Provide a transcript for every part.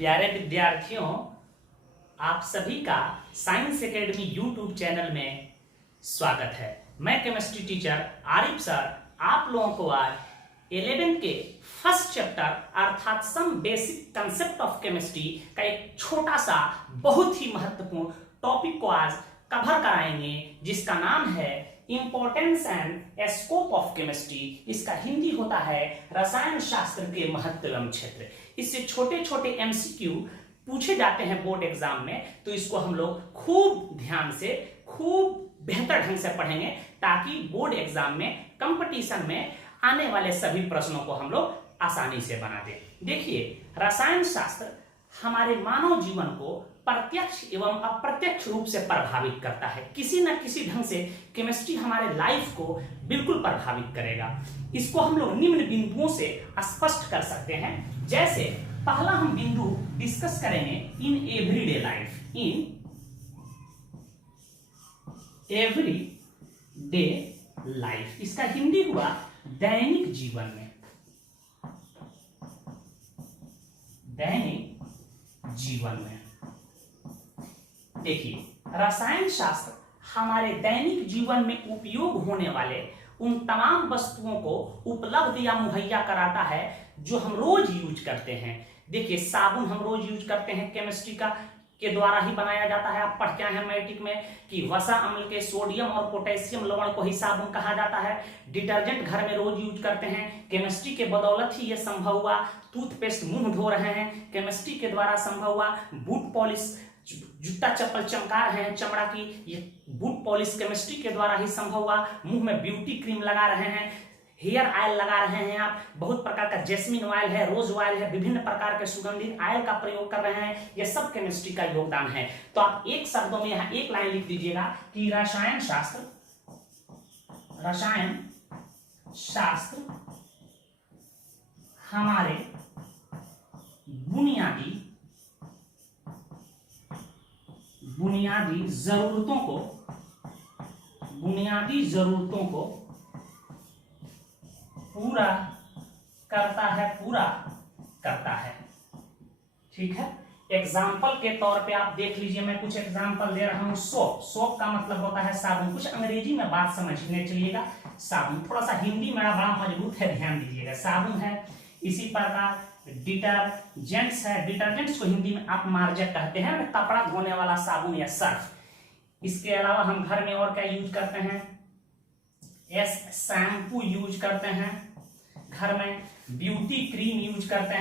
प्यारे विद्यार्थियों, आप सभी का साइंस एकेडमी यूट्यूब चैनल में स्वागत है। मैं केमिस्ट्री टीचर आरिफ सर आप लोगों को आज 11th के फर्स्ट चैप्टर अर्थात some basic concept of chemistry का एक छोटा सा बहुत ही महत्वपूर्ण टॉपिक को आज कवर कराएंगे, जिसका नाम है importance and scope of chemistry. इसका हिंदी होता है रसायन शास्त्र के महत्व एवं क्षेत्र। इससे छोटे छोटे एमसीक्यू पूछे जाते हैं बोर्ड एग्जाम में, तो इसको हम लोग खूब ध्यान से खूब बेहतर ढंग से पढ़ेंगे ताकि बोर्ड एग्जाम में कंपटीशन में आने वाले सभी प्रश्नों को हम लोग आसानी से बना दें। देखिए, रसायन शास्त्र हमारे मानव जीवन को प्रत्यक्ष एवं अप्रत्यक्ष रूप से प्रभावित करता है। किसी न किसी ढंग से केमिस्ट्री हमारे लाइफ को बिल्कुल प्रभावित करेगा। इसको हम लोग निम्न बिंदुओं से स्पष्ट कर सकते हैं। जैसे पहला हम बिंदु डिस्कस करेंगे in everyday life. In everyday life, इसका हिंदी हुआ दैनिक जीवन में। दैनिक जीवन में देखिए, रसायन शास्त्र हमारे दैनिक जीवन में उपयोग होने वाले उन तमाम वस्तुओं को उपलब्ध या मुहैया कराता है जो हम रोज यूज करते हैं। देखिए, साबुन हम रोज यूज करते हैं, केमिस्ट्री का के द्वारा ही बनाया जाता है। आप पढ़ के आए हैं मैट्रिक में कि वसा अम्ल के सोडियम और पोटेशियम लवण को ही साबुन कहा जाता है। डिटर्जेंट घर में रोज यूज करते हैं, केमिस्ट्री के बदौलत ही ये संभव हुआ। टूथपेस्ट मुंह धो रहे हैं, केमिस्ट्री के द्वारा संभव हुआ। बूट पॉलिश, जूता चप्पल चमका रहे हैं चमड़ा की, ये बूट पॉलिश केमिस्ट्री के द्वारा ही संभव हुआ। मुंह में ब्यूटी क्रीम लगा रहे हैं, हेयर ऑयल लगा रहे हैं आप, बहुत प्रकार का जैस्मिन ऑयल है, रोज ऑयल है, विभिन्न प्रकार के सुगंधित ऑयल का प्रयोग कर रहे हैं। यह सब केमिस्ट्री का योगदान है। तो आप एक शब्दों में यहां एक लाइन लिख दीजिएगा कि रसायन शास्त्र हमारे बुनियादी जरूरतों को पूरा करता है। ठीक है, एग्जाम्पल के तौर पे आप देख लीजिए, मैं कुछ एग्जाम्पल दे रहा हूं। सोप का मतलब होता है साबुन। कुछ अंग्रेजी में बात समझने चलिएगा। साबुन, थोड़ा सा हिंदी मेरा बड़ा मजबूत है, ध्यान दीजिएगा। साबुन है, इसी प्रकार डिटर्जेंट्स है। डिटर्जेंट्स को हिंदी में आप मार्जक कहते हैं, कपड़ा धोने वाला साबुन या सर्फ। इसके अलावा हम घर में और क्या यूज करते हैं? शैम्पू यूज करते हैं घर में। ब्यूटी क्रीम यूज करते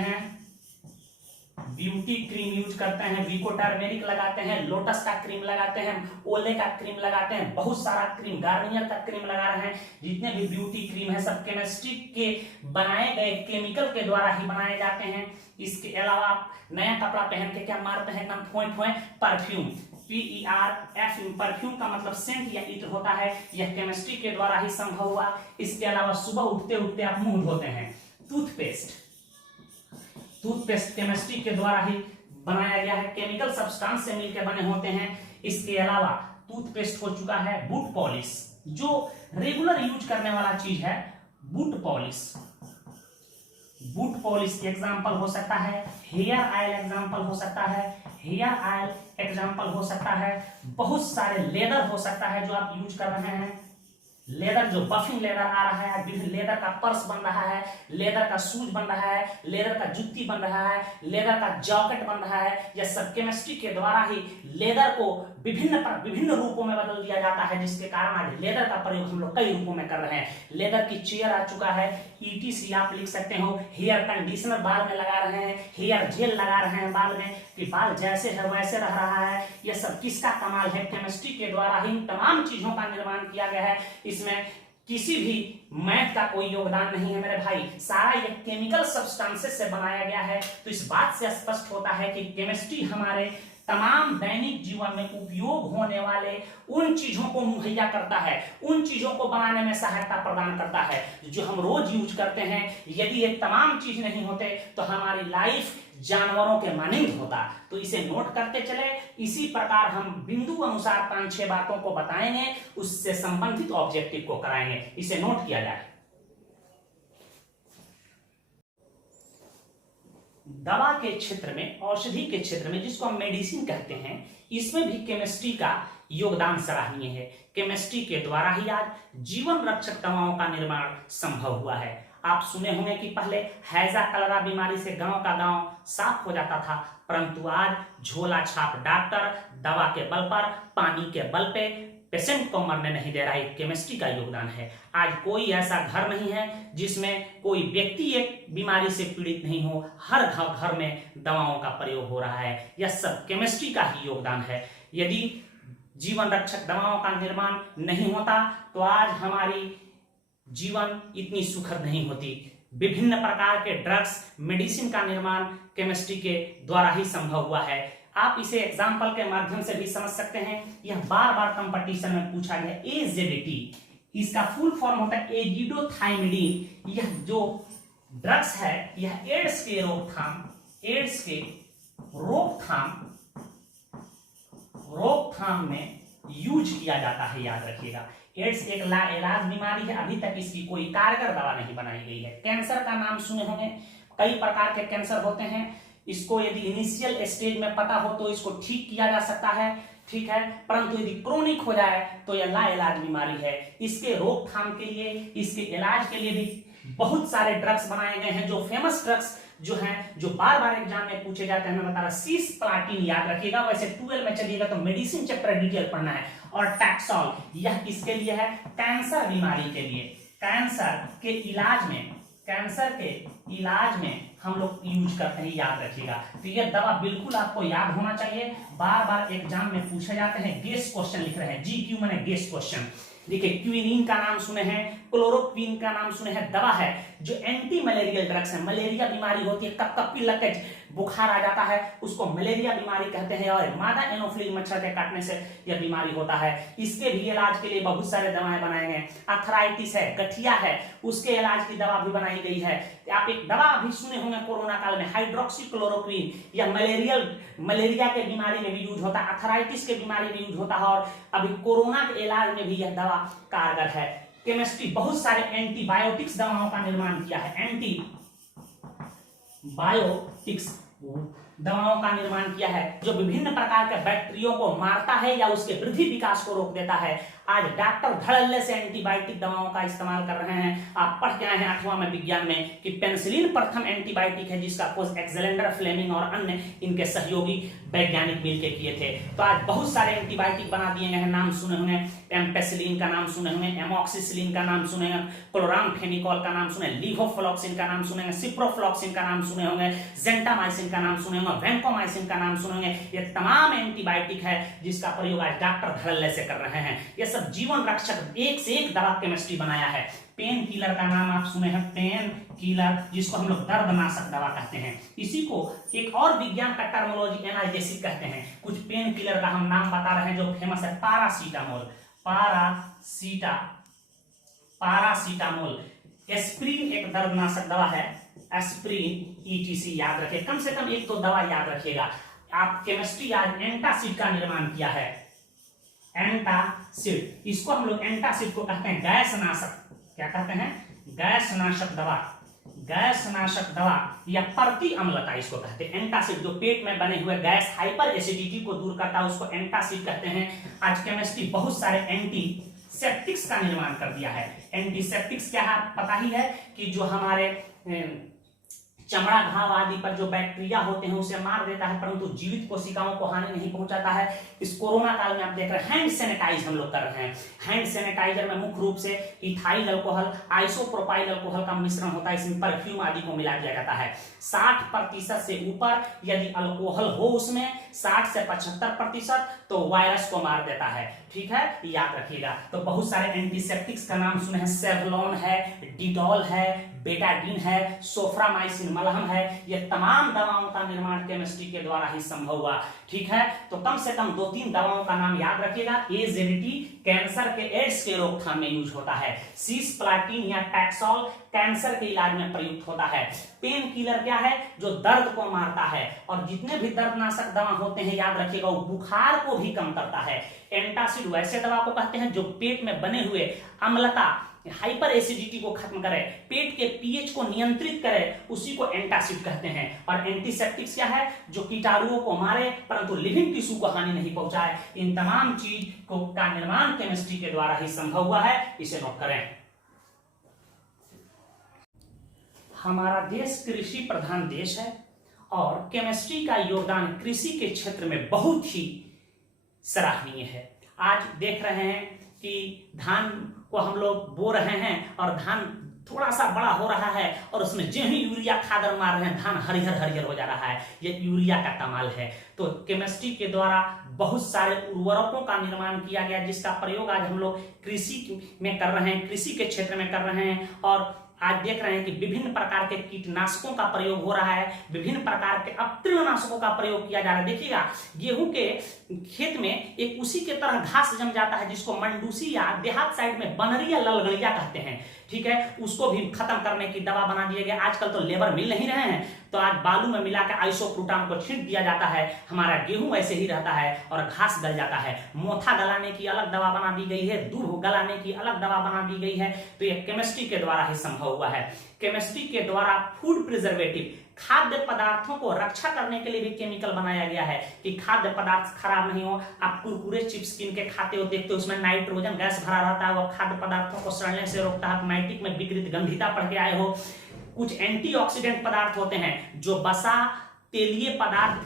हैं, वीको टर्मेरिक लगाते हैं, लोटस का क्रीम लगाते हैं, ओले का क्रीम लगाते हैं, बहुत सारा क्रीम, गार्नियर का क्रीम लगा रहे हैं। जितने भी ब्यूटी क्रीम है सब केमिस्ट्री के बनाए गए केमिकल के द्वारा ही बनाए जाते हैं। इसके अलावा आप नया कपड़ा पहन के क्या मारते हैं? एकदम फोए परफ्यूम, PERFUM, परफ्यूम का मतलब सेंट या इत्र होता है। यह केमिस्ट्री के द्वारा ही संभव हुआ। इसके अलावा सुबह उठते उठते आप मुंह धोते हैं। टूथपेस्ट केमिस्ट्री के द्वारा ही बनाया गया है, केमिकल सब्सटेंस से मिलकर बने होते हैं। इसके अलावा टूथपेस्ट हो चुका है। बूट पॉलिश, जो रेगुलर यूज करने वाला चीज है, बूट पॉलिश एग्जाम्पल हो सकता है। हेयर ऑयल एग्जाम्पल हो सकता है। बहुत सारे लेदर हो सकता है जो आप यूज कर रहे हैं। लेदर, जो बफिंग लेदर आ रहा है, विभिन्न लेदर का पर्स बन रहा है, लेदर का शूज बन रहा है, लेदर का जुत्ती बन रहा है, लेदर का जैकेट बन रहा है। यह सब केमिस्ट्री के द्वारा ही लेदर को विभिन्न रूपों में बदल दिया जाता है, जिसके कारण आज लेदर का प्रयोग हम लोग कई रूपों में कर रहे हैं। लेदर की चेयर आ चुका है। ETC आप लिख सकते हो। हेयर कंडीशनर बाल में लगा रहे हैं, हेयर जेल लगा रहे हैं बाल में, कि बाल जैसे है वैसे रह रहा है। यह सब किसका कमाल है? केमिस्ट्री के द्वारा ही तमाम चीजों का निर्माण किया गया है। इसमें किसी भी मैथ का कोई योगदान नहीं है मेरे भाई, सारा ये केमिकल सब्सटेंसेस से बनाया गया है। तो इस बात से स्पष्ट होता है कि केमिस्ट्री हमारे तमाम दैनिक जीवन में उपयोग होने वाले उन चीजों को मुहैया करता है, उन चीजों को बनाने में सहायता प्रदान करता है जो हम रोज यूज करते हैं। यदि ये तमाम चीज नहीं होते तो हमारी लाइफ जानवरों के मानंद होता। तो इसे नोट करते चले। इसी प्रकार हम बिंदु अनुसार 5-6 बातों को बताएंगे, उससे संबंधित ऑब्जेक्टिव को कराएंगे। इसे नोट किया जाए। दवा के क्षेत्र में, औषधि के क्षेत्र में, जिसको हम मेडिसिन कहते हैं, इसमें भी केमिस्ट्री का योगदान सराहनीय है। केमिस्ट्री के द्वारा ही आज जीवन रक्षक दवाओं का निर्माण संभव हुआ है। आप सुने होंगे कि पहले हैजा कलरा बीमारी से गांव का गांव साफ हो जाता था, परंतु आज झोला छाप डॉक्टर दवा के बल पर, पानी के बल पे पेशेंट को मरने नहीं दे रहा है। केमिस्ट्री का योगदान है। आज कोई ऐसा घर नहीं है जिसमें कोई व्यक्ति एक बीमारी से पीड़ित नहीं हो। हर घर में दवाओं का प्रयोग हो रहा है। यह सब केमिस्ट्री का ही योगदान है। यदि जीवन रक्षक दवाओं का निर्माण नहीं होता तो आज हमारी जीवन इतनी सुखद नहीं होती। विभिन्न प्रकार के ड्रग्स, मेडिसिन का निर्माण केमिस्ट्री के द्वारा ही संभव हुआ है। आप इसे एग्जाम्पल के माध्यम से भी समझ सकते हैं। यह बार बार कंपटीशन में पूछा गया। एजेडिटी, इसका फुल फॉर्म होता है एजिडोथाइमिडीन। यह जो ड्रग्स है यह एड्स के रोकथाम में यूज किया जाता है। याद रखिएगा, एड्स एक लाइलाज बीमारी है। अभी तक इसकी कोई कारगर दवा नहीं बनाई गई है। कैंसर का नाम सुने होंगे। कई प्रकार के कैंसर होते हैं। इसको यदि इनिशियल स्टेज में पता हो तो इसको ठीक किया जा सकता है, ठीक है, परंतु यदि क्रोनिक हो जाए तो यह लाइलाज बीमारी है। इसके रोकथाम के लिए, इसके इलाज के लिए भी बहुत सारे ड्रग्स बनाए गए हैं। जो फेमस ड्रग्स जो हैं, जो बार बार एग्जाम में पूछे जाते हैं, मैं बता रहा, सिस्प्लाटिन याद रखिएगा। वैसे 12 में चलिएगा तो मेडिसिन चैप्टर डिटेल पढ़ना है। और टैक्सोल, यह किसके लिए है? कैंसर बीमारी के लिए। कैंसर के इलाज में हम लोग यूज करते हैं, याद रखिएगा। तो यह दवा बिल्कुल आपको याद होना चाहिए। बार बार एग्जाम में पूछे जाते हैं। गेस क्वेश्चन लिख रहे हैं, GQ माने गेस क्वेश्चन। देखिए, क्विनिन का नाम सुने हैं, क्लोरोक्विन का नाम सुने हैं। दवा है जो एंटी मलेरियल ड्रग्स है। मलेरिया बीमारी होती है, कपकपी लग के बुखार आ जाता है, उसको मलेरिया बीमारी कहते हैं। और मादा एनोफिलीज मच्छर के काटने से यह बीमारी होता है। इसके भी इलाज के लिए बहुत सारे दवाएं बनाए गए। अर्थराइटिस है, गठिया है, उसके इलाज की दवा भी बनाई गई है। आप एक दवा भी सुने होंगे कोरोना काल में, हाइड्रोक्सीक्लोरोक्विन। यह मलेरिया के बीमारी में भी यूज होता है, अर्थराइटिस के बीमारी में यूज होता है, और अभी कोरोना के इलाज में भी यह दवा कारगर है। केमिस्ट्री बहुत सारे एंटीबायोटिक्स दवाओं का निर्माण किया है। एंटीबायोटिक्स दवाओं का निर्माण किया है जो विभिन्न प्रकार के बैक्टीरिया को मारता है या उसके वृद्धि विकास को रोक देता है। आज डॉक्टर धड़ल्ले से एंटीबायोटिक दवाओं का इस्तेमाल कर रहे हैं। आप पढ़ के आए हैं 8वां में विज्ञान में कि पेनिसिलिन प्रथम एंटीबायोटिक है, जिसका खोज एलेक्जेंडर फ्लेमिंग और अन्य इनके सहयोगी वैज्ञानिक मिलकर किए थे। तो आज बहुत सारे एंटीबायोटिक बना दिए गए हैं। नाम सुने होंगे, एम्पेसिलिन का नाम सुने होंगे, एमोक्सिसिलिन का नाम सुने होंगे, क्लोरामफेनिकोल का नाम सुने, लीवोफ्लॉक्सिन का नाम सुने होंगे, सिप्रोफ्लॉक्सिन का नाम सुने होंगे, जेंटामाइसिन का नाम सुने होंगे, वैंकोमाइसिन का नाम सुने होंगे। ये तमाम एंटीबायोटिक है जिसका प्रयोग आज डॉक्टर धड़ल्ले से कर रहे हैं। ये सब जीवन रक्षक एक से एक दवा केमिस्ट्री बनाया है। पेन किलर का नाम आप सुने हैं, पेन किलर, जिसको हम लोग दर्दनाशक दवा कहते हैं। इसी को एक और विज्ञान का टर्मिनोलॉजी एनाल्जेसिक कहते हैं। कुछ पेन किलर का हम नाम बता रहे हैं जो फेमस है, पैरासीटामोल। एस्प्रिन एक दर्दनाशक दवा है, एस्प्रिन ETC याद रखिए। कम से कम एक तो दवा याद रखिएगा आप। केमिस्ट्री आज एंटासिड का निर्माण किया है। एंटासिड, इसको हम लोग एंटासिड को कहते हैं गैस नाशक। क्या कहते हैं? गैस नाशक दवा। गैस नाशक दवा या प्रति अम्लता इसको कहते हैं। एंटासिड जो पेट में बने हुए गैस हाइपर एसिडिटी को दूर करता है उसको एंटासिड कहते हैं। आज केमिस्ट्री बहुत सारे एंटीसेप्टिक्स का निर्माण कर दिया है। एंटीसेप्टिक्स क्या है पता ही है कि जो हमारे चमड़ा घाव आदि पर जो बैक्टीरिया होते हैं उसे मार देता है, परंतु जीवित कोशिकाओं को हानि नहीं पहुंचाता है। इस कोरोना काल में आप देख रहे हैं हैंड सैनिटाइज हम लोग कर रहे हैं। हैंड सैनिटाइजर में मुख्य रूप से इथाइल अल्कोहल, आइसोप्रोपाइल अल्कोहल का मिश्रण होता है। इसमें परफ्यूम आदि को मिला दिया जाता है। 60% से ऊपर यदि अल्कोहल हो उसमें, 60 से 75%, तो वायरस को मार देता है। ठीक है, याद रखिएगा। तो बहुत सारे एंटीसेप्टिक्स का नाम सुने हैं, सेवलॉन है, डिटॉल है, बेटाडीन है, सोफ्रामाइसिन मलहम है। ये तमाम दवाओं का निर्माण केमिस्ट्री के द्वारा ही संभव हुआ। ठीक है, तो कम से कम 2-3 दवाओं का नाम याद रखिएगा। एजेडिटी कैंसर के, एड्स के रोकथाम में यूज होता है। सिस्प्लाटिन या टैक्सोल कैंसर के इलाज में प्रयुक्त होता है। पेन किलर क्या है? जो दर्द को मारता है। और जितने भी दर्दनाशक दवा होते हैं याद रखिएगा वो बुखार को भी कम करता है। एंटासिड वैसे दवा को कहते हैं जो पेट में बने हुए अम्लता हाइपर एसिडिटी को खत्म करे, पेट के पीएच को नियंत्रित करे, उसी को एंटासिड कहते हैं। और एंटीसेप्टिक्स क्या है? जो कीटाणुओं को मारे परंतु लिविंग टिश्यू को हानि नहीं पहुंचाए। इन तमाम चीज को का निर्माण केमिस्ट्री के द्वारा ही संभव हुआ है, इसे नोट करें। हमारा देश कृषि प्रधान देश है और केमिस्ट्री का योगदान कृषि के क्षेत्र में बहुत ही सराहनीय है। आज देख रहे हैं कि धान को हम लोग बो रहे हैं और धान थोड़ा सा बड़ा हो रहा है और उसमें जो ही यूरिया खाद मार रहे हैं धान हरिहर हरिहर हो जा रहा है। ये यूरिया का कमाल है। तो केमिस्ट्री के द्वारा बहुत सारे उर्वरकों का निर्माण किया गया, जिसका प्रयोग आज हम लोग कृषि में कर रहे हैं, कृषि के क्षेत्र में कर रहे हैं। और आज देख रहे हैं कि विभिन्न प्रकार के कीटनाशकों का प्रयोग हो रहा है, विभिन्न प्रकार के अप्तृणाशकों का प्रयोग किया जा रहा है। देखिएगा, गेहूं के खेत में एक उसी के तरह घास जम जाता है जिसको मंडूसी या देहात साइड में बनरी या ललगड़िया कहते हैं, ठीक है। उसको भी खत्म करने की दवा बना दिया गया। आजकल तो लेबर मिल नहीं रहे हैं, तो आज बालू में मिलाकर आइसोप्रोटान को छींट दिया जाता है। हमारा गेहूं ऐसे ही रहता है और घास गल जाता है। मोथा गलाने की अलग दवा बना दी गई है, दूध गलाने की अलग दवा बना दी गई है। तो यह केमिस्ट्री के द्वारा ही संभव हुआ है। केमिस्ट्री के द्वारा फूड प्रिजर्वेटिव, खाद्य पदार्थों को रक्षा करने के लिए भी केमिकल बनाया गया है कि खाद्य पदार्थ खराब नहीं हो। आप कुरकुरे चिप्स किन के खाते हो, देखते हो उसमें नाइट्रोजन गैस भरा रहता है, वो खाद्य पदार्थों को सड़ने से रोकता है। नाइट्रिक में विकृत गंधीता पढ़ के आए हो। कुछ एंटीऑक्सीडेंट पदार्थ होते हैं जो वसा, तेलीय पदार्थ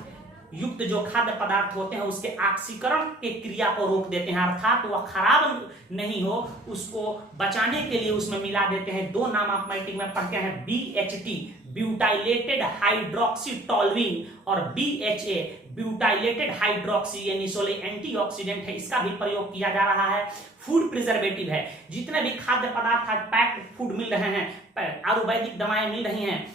युक्त जो खाद्य पदार्थ होते हैं उसके ऑक्सीकरण के क्रिया को रोक देते हैं, अर्थात वह खराब नहीं हो उसको बचाने के लिए उसमें मिला देते हैं। दो नाम आप मैट्रिक में पढ़ते हैं, BHT ब्यूटाइलेटेड हाइड्रोक्सी टोल्यूइन और BHA ब्यूटाइलेटेड हाइड्रोक्सी, ये निसोले एंटीऑक्सीडेंट है, इसका भी प्रयोग किया जा रहा है। फूड प्रिजर्वेटिव है, जितने भी खाद्य पदार्थ आज पैक्ड फूड मिल रहे हैं, आयुर्वेदिक दवाएं मिल रही हैं,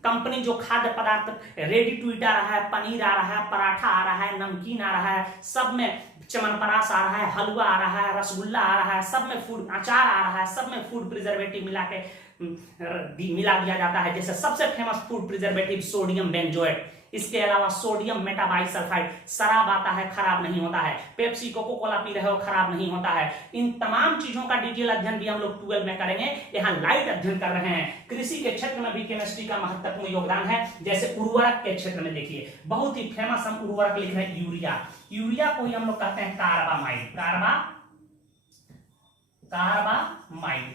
कंपनी जो खाद्य पदार्थ रेडी टू ईट आ रहा है, पनीर आ रहा है, पराठा आ रहा है, नमकीन आ रहा है, सब में च्यवनप्राश आ रहा है, हलवा आ रहा है, रसगुल्ला आ रहा है, सब में फूड, अचार आ रहा है, सब में फूड प्रिजर्वेटिव मिला दिया जाता है। जैसे सबसे famous food preservative sodium benzoate, इसके अलावा सोडियम मेटाबाइसल्फाइड, शराब आता है खराब नहीं होता है, पेप्सी कोको कोला पी रहे हो खराब नहीं होता है। इन तमाम चीजों का डिटेल अध्ययन भी हम लोग 12 में करेंगे। यहाँ लाइट अध्ययन कर रहे हैं। कृषि के क्षेत्र में भी केमिस्ट्री का महत्वपूर्ण योगदान है। जैसे उर्वरक के क्षेत्र में देखिए, बहुत ही फेमस हम उर्वरक लिख रहे हैं यूरिया। यूरिया को ही हम लोग कहते हैं कार्बामाइड।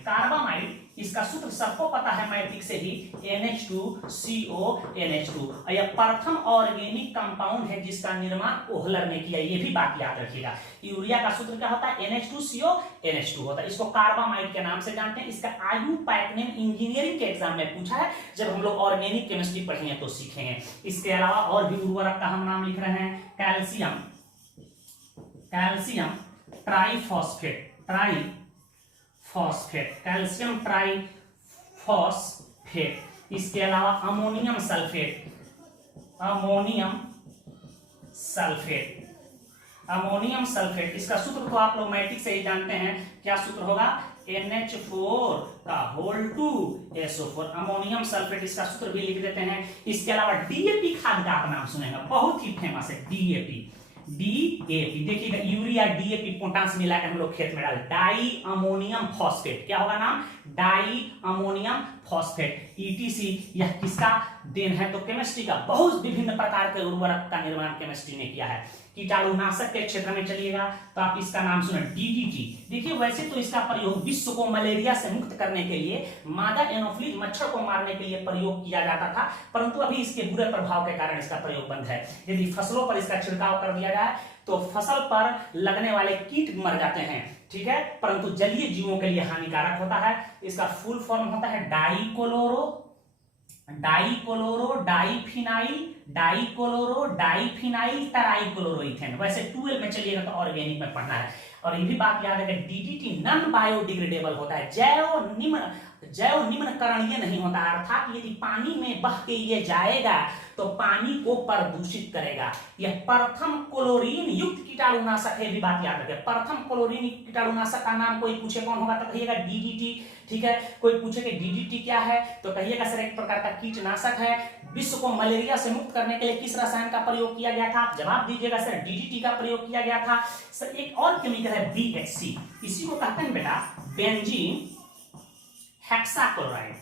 कार्बामाइड इसका सूत्र सबको पता है मैट्रिक से ही, NH2CONH2। यह प्रथम ऑर्गेनिक कंपाउंड है जिसका निर्माण ओहलर ने किया। ये भी बात याद रखिएगा। यूरिया का सूत्र क्या होता है? NH2CONH2 होता है। इसको कार्बामाइड के नाम से जानते हैं। इसका IUPAC नेम इंजीनियरिंग के एग्जाम में पूछा है, जब हम लोग ऑर्गेनिक केमिस्ट्री पढ़ेंगे तो सीखेंगे। इसके अलावा और भी उर्वरक का हम नाम लिख रहे हैं। Calcium calcium triphosphate. इसके अलावा अमोनियम सल्फेट। इसका सूत्र तो आप लोग मैट्रिक से ही जानते हैं। क्या सूत्र होगा? NH4 अमोनियम सल्फेट, इसका सूत्र भी लिख देते हैं। इसके अलावा DAP खाद का आप नाम सुनेंगे, बहुत ही फेमस है DAP। देखिएगा, यूरिया DAP पोटास मिलाकर हम लोग खेत में डाल, डाई अमोनियम फॉस्फेट। क्या होगा नाम? Di ammonium phosphate, ETC। यह किसका देन है? तो केमिस्ट्री का। बहुत विभिन्न प्रकार के उर्वरक का निर्माण केमिस्ट्री ने किया है। कीटाणुनाशक के क्षेत्र में चलिएगा तो आप इसका नाम सुने, DDT। देखिए, वैसे तो इसका प्रयोग विश्व को मलेरिया से मुक्त करने के लिए, मादा एनोफिलीज मच्छर को मारने के लिए प्रयोग किया जाता था, परंतु अभी इसके बुरे प्रभाव के कारण इसका प्रयोग बंद है। यदि फसलों पर इसका छिड़काव कर दिया जाए तो फसल पर लगने वाले कीट मर जाते हैं, ठीक है, परंतु जलीय जीवों के लिए हानिकारक होता है। इसका फुल फॉर्म होता है डाइफिनाइल टराइक्लोरोइथेन। वैसे 12 में चलिएगा तो ऑर्गेनिक में पढ़ना है। और ये भी बात याद है कि DDT नॉन बायोडिग्रेडेबल होता है, जैव निम्नकरणीय नहीं होता है, अर्थात यदि पानी में बह के ये जाएगा तो पानी को प्रदूषित करेगा। यह प्रथम क्लोरीन युक्त कीटाणुनाशक है, भी बात याद रखें। प्रथम क्लोरीन कीटाणुनाशक का नाम कोई पूछे कौन होगा तो कहिएगा DDT, ठीक है। कोई पूछे कि DDT क्या है तो कहिएगा सर एक प्रकार का कीटनाशक है। विश्व को मलेरिया से मुक्त करने के लिए किस रसायन का प्रयोग किया गया था? जवाब दीजिएगा सर, DDT का प्रयोग किया गया था। सर एक और केमिकल है BHC, इसी को कहते हैं बेटा बेंजीन हेक्साक्लोराइड,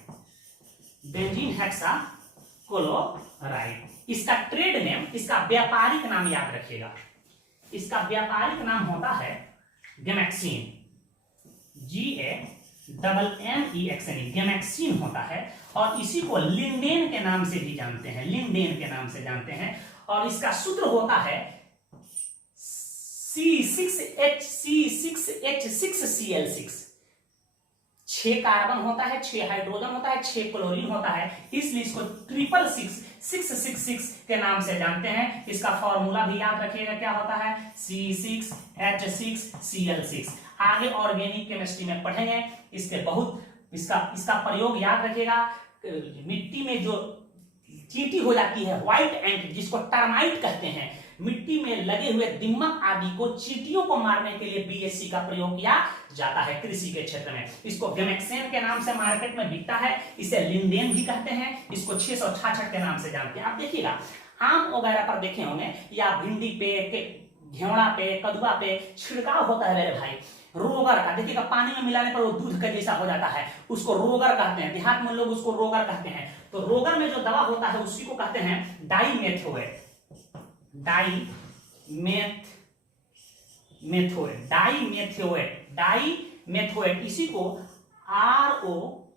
बेंजीन हेक्साक्लोराइड। इसका ट्रेड नेम, इसका व्यापारिक नाम याद रखिएगा, इसका व्यापारिक नाम होता है गैमेक्सिन, GAMMEXN, गैमेक्सिन होता है। और इसी को लिंडेन के नाम से भी जानते हैं, लिंडेन के नाम से जानते हैं। और इसका सूत्र होता है C6H6Cl6। 6 कार्बन होता है, 6 हाइड्रोजन होता है, 6 क्लोरीन होता है, इसलिए इसको 666 के नाम से जानते हैं। इसका फॉर्मूला भी याद रखिएगा, क्या होता है, C6H6Cl6। आगे ऑर्गेनिक केमिस्ट्री में पढ़ेंगे, इसके बहुत इसका प्रयोग याद रखिएगा। मिट्टी में जो चींटी हो जाती है, व्हाइट एंट, जिसको टर्माइट कहते हैं, मिट्टी में लगे हुए दीमक आदि को, चींटियों को मारने के लिए BSC का प्रयोग किया जाता है कृषि के क्षेत्र में। इसको गैमेक्सेन के नाम से मार्केट में बिकता है, इसे लिंडेन भी कहते हैं, इसको 666 के नाम से जानते हैं। आप देखिएगा आम वगैरह पर देखे होंगे, या भिंडी पे, घेवड़ा पे, कदुआ पे छिड़काव होता है मेरे भाई, रोगर का। देखिएगा पानी में मिलाने पर वो दूध का जैसा हो जाता है, उसको रोगर कहते हैं, देहात में लोग उसको रोगर कहते हैं। तो रोगर में जो दवा होता है उसी को कहते हैं डाईमेथोएट, डाईमेथोएट, इसी को ROG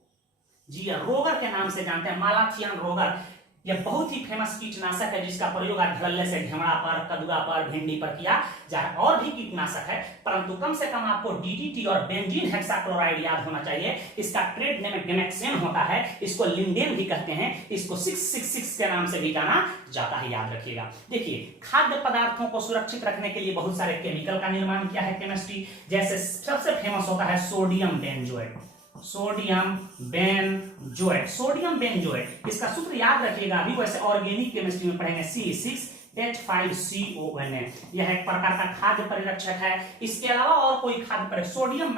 रोगर के नाम से जानते हैं, मालाथियन रोगर। यह बहुत ही फेमस कीटनाशक है, जिसका प्रयोग आज धड़ल्ले से घेवड़ा पर, कदुआ पर, भिंडी पर किया जा रहा है। और भी कीटनाशक है, परंतु कम से कम आपको DDT और बेंजीन हेक्साक्लोराइड याद होना चाहिए। इसका ट्रेड नेम गैमेक्सेन होता है, इसको लिंडेन भी कहते हैं, इसको 666 के नाम से भी जाना जाता है, याद रखिएगा। देखिए खाद्य पदार्थों को सुरक्षित रखने के लिए बहुत सारे केमिकल का निर्माण किया है केमिस्ट्री। जैसे सबसे फेमस होता है सोडियम बेंजोएट, सोडियम बेंजोएट। इसका सूत्र याद रखिएगा, अभी वैसे ऑर्गेनिक केमिस्ट्री में पढ़ेंगे, C6H5CONA। यह एक प्रकार का खाद्य परिरक्षक है। इसके अलावा और कोई खाद्य परिरक्षक, सोडियम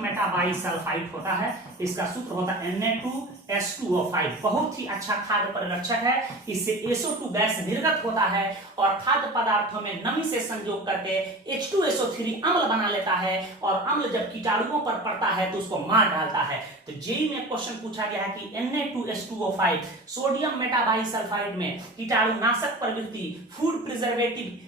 मेटाबाइसल्फाइड होता है। इसका सूत्र होता है Na2S2O5। बहुत ही अच्छा खाद्य परिरक्षक है, इससे SO2 गैस निर्गत होता है और खाद्य पदार्थों में नमी से संयोग करके H2SO3 अम्ल बना लेता है, और अम्ल जब कीटाणुओं पर पड़ता है तो उसको मार डालता है। तो जेईई में क्वेश्चन पूछा गया है कि Na2S2O5 सोडियम मेटाबाइसल्फाइड में कीटाणुनाशक प्रवृत्ति, फूड प्रिजर्वेटिव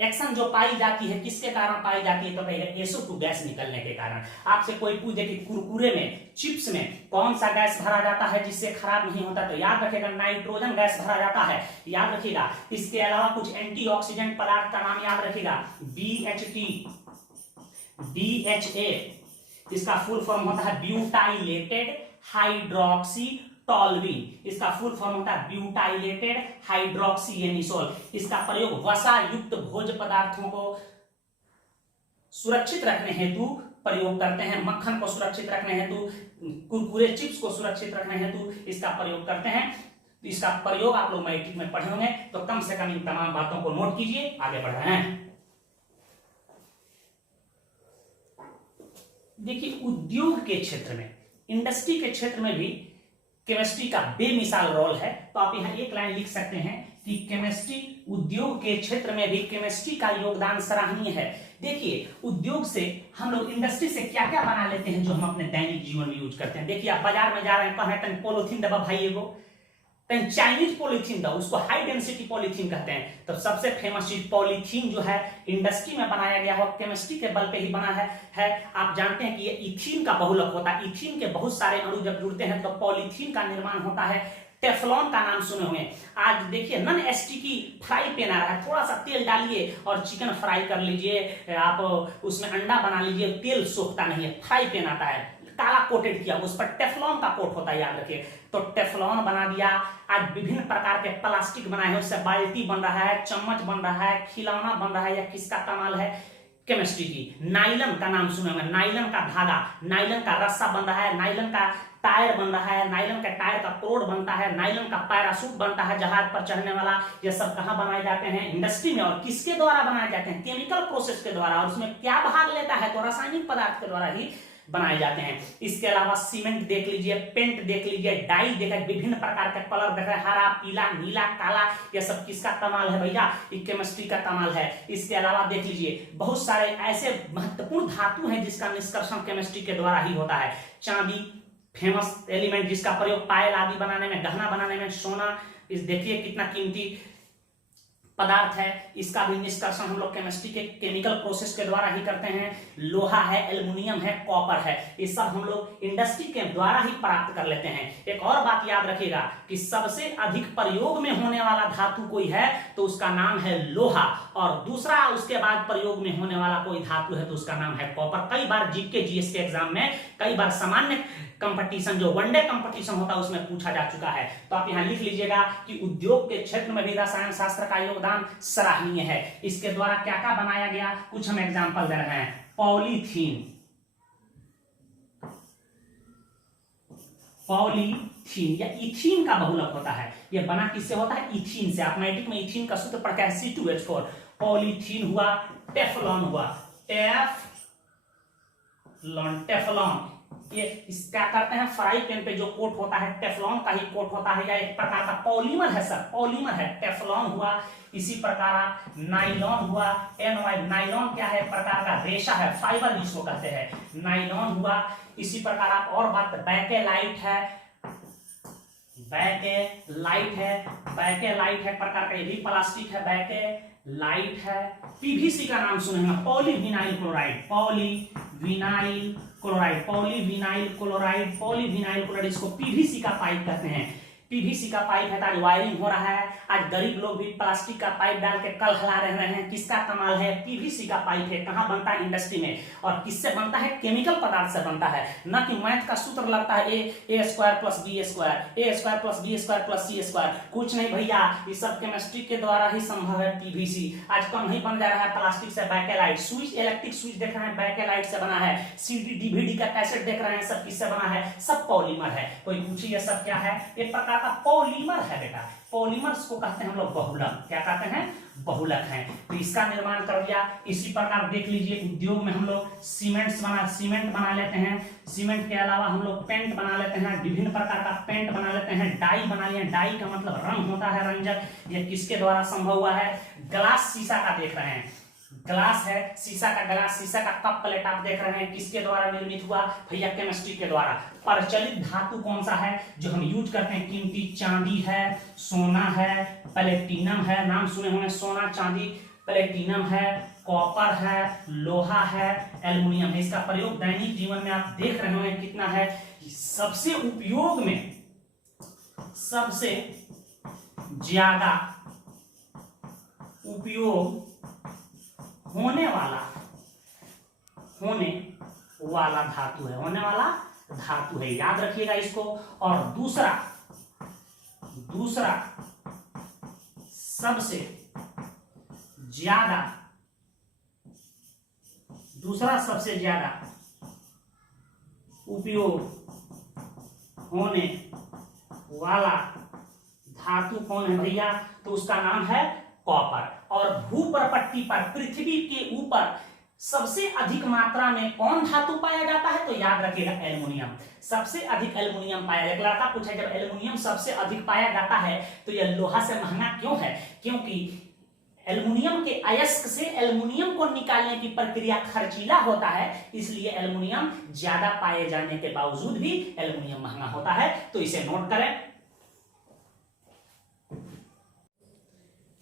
एक्शन जो पाई जाती है, किसके कारण पाई जाती है, तो कहेगा SO2 गैस निकलने के कारण। आपसे कोई पूछे कि कुरकुरे में, चिप्स में कौन सा गैस भरा जाता है जिससे खराब नहीं होता, तो याद रखिएगा नाइट्रोजन गैस भरा जाता है, याद रखिएगा। इसके अलावा कुछ एंटीऑक्सीडेंट पदार्थ का नाम याद रखिएगा, BHT, DHA, इसका फुल फॉर्म होता है ब्यूटाइलेटेड हाइड्रोक्सी टॉल्विन। इसका फुल फॉर्म होता है ब्यूटाइलेटेड हाइड्रोक्सीएनिसोल। इसका प्रयोग वसा युक्त भोज्य पदार्थों को सुरक्षित रखने हेतु प्रयोग करते हैं, मक्खन को सुरक्षित रखने हेतु, कुरकुरे चिप्स को सुरक्षित रखने हेतु इसका प्रयोग करते हैं। इसका प्रयोग आप लोग मैट्रिक में पढ़े होंगे, तो कम से कम इन तमाम बातों को नोट कीजिए। आगे बढ़ रहे हैं। देखिए उद्योग के क्षेत्र में, इंडस्ट्री के क्षेत्र में भी केमिस्ट्री का बेमिसाल रोल है। तो आप यहाँ एक लाइन लिख सकते हैं कि केमिस्ट्री, उद्योग के क्षेत्र में भी केमिस्ट्री का योगदान सराहनीय है। देखिए उद्योग से हम लोग, इंडस्ट्री से क्या क्या बना लेते हैं जो हम अपने दैनिक जीवन में यूज करते हैं। देखिए आप बाजार में जा रहे हैं, कह रहे हैं पॉलिथीन दबा भाई, एगो चाइनीज पॉलिथीन दो, उसको हाई डेंसिटी पॉलिथीन कहते हैं। तो सबसे फेमस चीज पॉलिथीन जो है इंडस्ट्री में बनाया गया है, केमिस्ट्री के बल पे ही बना है। आप जानते हैं कि ये इथीन का बहुलक होता है, इथीन के बहुत सारे अणु जब जुड़ते हैं तो पॉलिथीन का निर्माण होता है। टेफ्लॉन का नाम सुने होंगे। आज देखिए नॉन स्टिकी फ्राई पैन आ रहा है, थोड़ा सा तेल डालिए और चिकन फ्राई कर लीजिए, आप उसमें अंडा बना लीजिए, तेल सोखता नहीं है, फ्राई पैन आता है, काला कोटेड किया, उस पर टेफ्लॉन का कोट होता है, याद रखिए। तो टेफ्लॉन बना दिया। आज विभिन्न प्रकार के प्लास्टिक बनाए हैं, उससे बाल्टी बन रहा है, चम्मच बन रहा है, खिलौना बन रहा है, या किसका कमाल है, केमिस्ट्री की। नाइलन का नाम सुने होंगे, नाइलन का धागा, नाइलन का रस्सा बन रहा है, नाइलन का टायर बन रहा है, नाइलन के टायर का कोड बनता है, नाइलन का पैरासूट बनता है जहाज पर चढ़ने वाला। ये सब कहाँ बनाए जाते हैं, इंडस्ट्री में। और किसके द्वारा बनाए जाते हैं, केमिकल प्रोसेस के द्वारा। और उसमें क्या भाग लेता है, तो रासायनिक पदार्थ के द्वारा ही बनाए जाते हैं। इसके अलावा सीमेंट देख लीजिए, पेंट देख लीजिए, डाई देख, विभिन्न प्रकार के कलर देख रहे हैं, हरा, पीला, नीला, काला, यह सब किसका कमाल है भैया? ये केमिस्ट्री का कमाल है। इसके अलावा देख लीजिए बहुत सारे ऐसे महत्वपूर्ण धातु हैं जिसका निष्कर्षण केमिस्ट्री के द्वारा ही होता है। चांदी फेमस एलिमेंट जिसका प्रयोग पायल आदि बनाने में, गहना बनाने में, सोना, इस देखिए कितना कीमती पदार्थ है, इसका भी निष्कर्षण हम लोग केमिस्ट्री के केमिकल प्रोसेस के द्वारा ही करते हैं। लोहा है, एल्युमिनियम है, कॉपर है, ये सब हम लोग इंडस्ट्री के द्वारा ही प्राप्त कर लेते हैं। एक और बात याद रखिएगा कि सबसे अधिक प्रयोग में होने वाला धातु कोई है तो उसका नाम है लोहा, और दूसरा उसके बाद प्रयोग में होने वाला कोई धातु है तो उसका नाम है कॉपर। कई बार जीके जीएस के एग्जाम में, कई बार सामान्य कंपटीशन जो वनडे कंपटीशन होता है उसमें पूछा जा चुका है। तो आप यहां लिख लीजिएगा कि उद्योग के क्षेत्र में भी रसायन शास्त्र का योगदान सराहनीय है। इसके द्वारा क्या क्या बनाया गया, कुछ हम एग्जांपल दे रहे हैं। पॉलीथीन, पॉलीथीन या इथीन का बहुलक होता है, यह बना किससे होता है? इथीन से। आप मैट्रिक में इथीन का सूत्र पढ़ते हैं C2H4। पॉलीथीन हुआ, टेफ्लॉन हुआ, टेफ्लॉन ये क्या करते हैं, फ्राई पैन पे जो कोट होता है टेफ्लॉन का ही कोट होता है, या एक प्रकार का पॉलीमर है सर, पॉलीमर है, टेफ्लॉन हुआ। इसी प्रकार नाइलॉन हुआ, नाइलॉन क्या है? प्रकार का रेशा है, फाइबर जिसको कहते हैं, नाइलॉन हुआ। इसी प्रकार आप और बात, बैकेलाइट है, बैकेलाइट है, बैकेलाइट है प्रकार का, ये भी प्लास्टिक है, बैकेलाइट है। पीवीसी का नाम सुनेंगे, polyvinyl chloride, polyvinyl chloride, polyvinyl chloride, polyvinyl chloride, इसको पीवीसी का पाइप कहते हैं। पीवीसी का पाइप है, आज वायरिंग हो रहा है, आज गरीब लोग भी प्लास्टिक का पाइप डाल के कल हला रहे हैं, किसका कमाल है? पीवीसी का पाइप है। कहां बनता है? इंडस्ट्री में। और किससे बनता है? केमिकल पदार्थ से बनता है, न कि मैथ का सूत्र लगता है A square plus B square, A square plus B square plus C square, कुछ नहीं भैया, ये सब केमिस्ट्री के द्वारा ही संभव है। पीवीसी आज कम ही बन जा रहा है प्लास्टिक से। बैकेलाइट, स्विच, इलेक्ट्रिक स्विच देख रहे हैं, बैकेलाइट से बना है। सीडी डीवीडी का कैसेट देख रहे हैं, सब किससे बना है? सब पॉलीमर है। कोई पूछिए सब क्या है? एक प्रकार का पॉलीमर है बेटा। पॉलीमर्स को कहते हैं हम लोग बहुलक। क्या कहते हैं? बहुलक हैं। तो इसका निर्माण कर दिया। इसी प्रकार देख लीजिए उद्योग में हम लोग सीमेंट बना लेते हैं। सीमेंट के अलावा हम लोग पेंट बना लेते हैं, विभिन्न प्रकार का पेंट बना लेते हैं। डाई बना लिया, डाई का मतलब रंग होता है, रंजक। यह किसके द्वारा संभव हुआ है? ग्लास, शीशा का देख रहे हैं, ग्लास है, शीशा का ग्लास, शीशा का कप प्लेट आप देख रहे हैं, किसके द्वारा निर्मित हुआ? भैया केमिस्ट्री के द्वारा। प्रचलित धातु कौन सा है जो हम यूज करते हैं? कीमती चांदी है, सोना है, प्लेटिनम है, नाम सुने होंगे, सोना, चांदी, प्लेटिनम है, कॉपर है, लोहा है, एल्युमिनियम है। इसका प्रयोग दैनिक जीवन में आप देख रहे होंगे कितना है। सबसे उपयोग में, सबसे ज्यादा उपयोग होने वाला धातु है, होने वाला धातु है, याद रखिएगा इसको। और दूसरा सबसे ज्यादा उपयोग होने वाला धातु कौन है भैया? तो उसका नाम है कॉपर। और भूप्रपट्टी पर, पृथ्वी के ऊपर सबसे अधिक मात्रा में कौन धातु पाया जाता है? तो याद रखिएगा एल्युमिनियम। सबसे अधिक एल्युमिनियम पाया। एक लड़का पूछा जब एल्युमिनियम सबसे अधिक पाया जाता है तो यह लोहा से महंगा क्यों है? क्योंकि एल्युमिनियम के अयस्क से एल्युमिनियम को निकालने की प्रक्रिया खर्चीला होता है, इसलिए एल्युमिनियम ज्यादा पाए जाने के बावजूद भी एल्युमिनियम महंगा होता है। तो इसे नोट करें।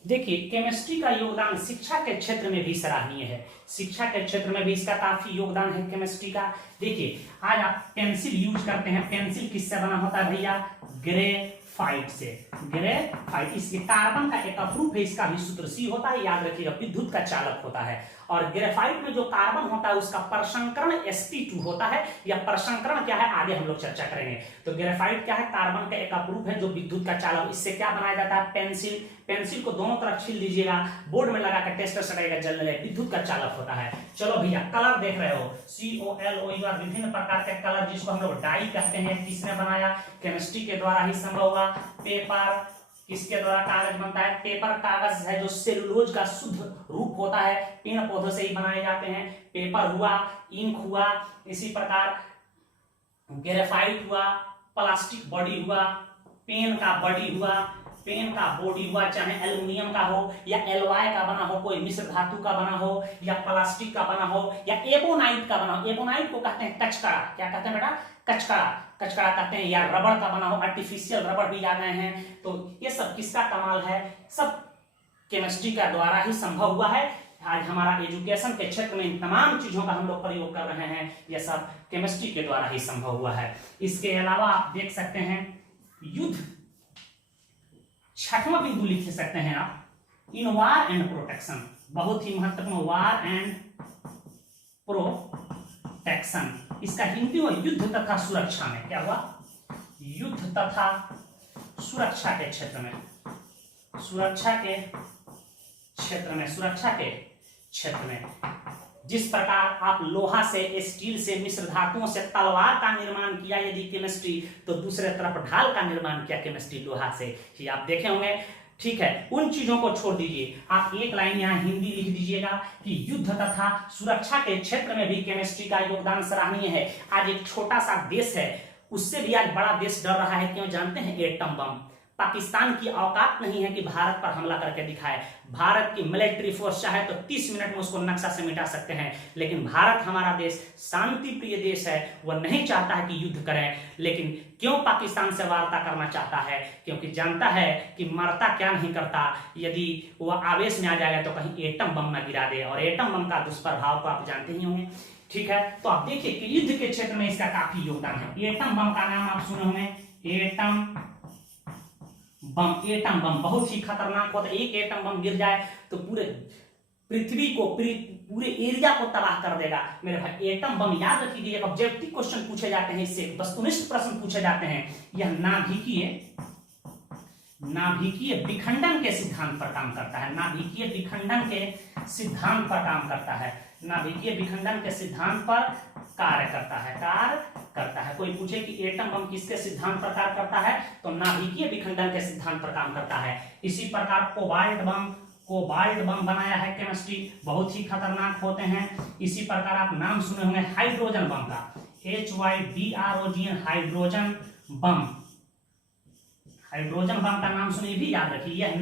देखिए केमिस्ट्री का योगदान शिक्षा के क्षेत्र में भी सराहनीय है। शिक्षा के क्षेत्र में भी इसका काफी योगदान है केमिस्ट्री का। देखिए आज आप पेंसिल यूज करते हैं, पेंसिल किससे बना होता है भैया? ग्रेफाइट से। ग्रेफाइट, इसके कार्बन का एक अप्रूफ है, इसका भी सूत्र C होता है, याद रखिएगा, विद्युत का चालक होता है। और ग्रेफाइट में जो कार्बन होता है उसका प्रसंकरण sp2 होता है। या प्रसंकरण क्या है आगे हम लोग चर्चा करेंगे। तो ग्रेफाइट क्या है? कार्बन का एक अप्रूफ है जो विद्युत का चालक। इससे क्या बनाया जाता है? पेंसिल। पेंसिल को दोनों तरफ छील दीजिएगा, बोर्ड में लगा कर टेस्टर सटाएगा, जलने लगे, विद्युत का चालक होता है। चलो भैया कलर देख रहे हो, COLOUR, विभिन्न प्रकार के कलर जिसको हम लोग डाई कहते हैं, किसने बनाया? केमिस्ट्री के द्वारा ही संभव हुआ। पेपर किसके द्वारा कागज बनता है? पेपर कागज है जो सेलुलोज का शुद्ध रूप होता है, पेड़ पौधों से ही बनाए जाते हैं। पेपर हुआ, इंक हुआ, इसी प्रकार ग्रेफाइट हुआ, प्लास्टिक बॉडी हुआ, पेन का बॉडी हुआ, पेन का बॉडी हुआ चाहे एल्युमिनियम का हो या एलॉय का बना हो, कोई मिश्र धातु का बना हो या प्लास्टिक का बना हो या एबोनाइट का बना हो। एबोनाइट को कहते हैं कचकड़ा। क्या कहते हैं बेटा? कचकड़ा। कचकड़ा कहते हैं। या रबड़ का बना हो, आर्टिफिशियल रबड़ भी आ गए हैं। तो ये सब किसका कमाल है? सब केमिस्ट्री का द्वारा ही संभव हुआ है। आज हमारा एजुकेशन के क्षेत्र में इन तमाम चीजों का हम लोग प्रयोग कर रहे हैं, यह सब केमिस्ट्री के द्वारा ही संभव हुआ है। इसके अलावा आप देख सकते हैं युद्ध, छठवां बिंदु लिख सकते हैं आप, इन वार एंड प्रोटेक्शन, बहुत ही महत्वपूर्ण, वार एंड प्रोटेक्शन। इसका हिंदी में युद्ध तथा सुरक्षा में क्या हुआ? युद्ध तथा सुरक्षा के क्षेत्र में, सुरक्षा के क्षेत्र में, सुरक्षा के क्षेत्र में जिस प्रकार आप लोहा से, स्टील से, मिश्र धातुओं से तलवार का निर्माण किया यदि केमिस्ट्री, तो दूसरे तरफ ढाल का निर्माण किया केमिस्ट्री लोहा से, ये आप देखे होंगे। ठीक है, उन चीजों को छोड़ दीजिए, आप एक लाइन यहाँ हिंदी लिख दीजिएगा कि युद्ध तथा सुरक्षा के क्षेत्र में भी केमिस्ट्री का योगदान सराहनीय है। आज एक छोटा सा देश है, उससे भी आज बड़ा देश डर रहा है, क्यों जानते हैं? Atom bomb. पाकिस्तान की औकात नहीं है कि भारत पर हमला करके दिखाए। भारत की मिलिट्री फोर्स चाहे तो 30 मिनट में उसको नक्शा से मिटा सकते हैं, लेकिन भारत हमारा देश शांति प्रिय देश है, वह नहीं चाहता है कि युद्ध करें। लेकिन क्यों पाकिस्तान से वार्ता करना चाहता है? क्योंकि जानता है कि मरता क्या नहीं करता, यदि वह आवेश में आ जाएगा तो कहीं एटम बम न गिरा दे, और एटम बम का दुष्प्रभाव को आप जानते ही होंगे। ठीक है, तो आप देखिए कि युद्ध के क्षेत्र में इसका काफी योगदान है। एटम बम का नाम आप सुने होंगे, एटम बम। एटम बम बहुत ही खतरनाक होता है। एक एटम बम गिर जाए तो पूरे पृथ्वी को, पूरे एरिया को तबाह कर देगा मेरे भाई। एटम बम याद रखिए, ऑब्जेक्टिव क्वेश्चन पूछे जाते हैं, इससे वस्तुनिष्ठ प्रश्न पूछे जाते हैं। यह नाभिकीय विखंडन के सिद्धांत पर काम करता है। नाभिकीय विखंडन के सिद्धांत पर काम करता है। नाभिकीय विखंडन के सिद्धांत पर कार्य करता है। कोई पूछे कि एटम बम किसके सिद्धांत पर कार्य करता है, तो नाभिकीय विखंडन के सिद्धांत पर काम करता है। इसी प्रकार कोबाल्ट बम बनाया है केमिस्ट्री, बहुत ही खतरनाक होते हैं। इसी प्रकार आप नाम सुने होंगे हाइड्रोजन बम का, HYDROGN, hydrogen bomb. Hydrogen bomb का नाम सुनिए, भी याद रखिए। यह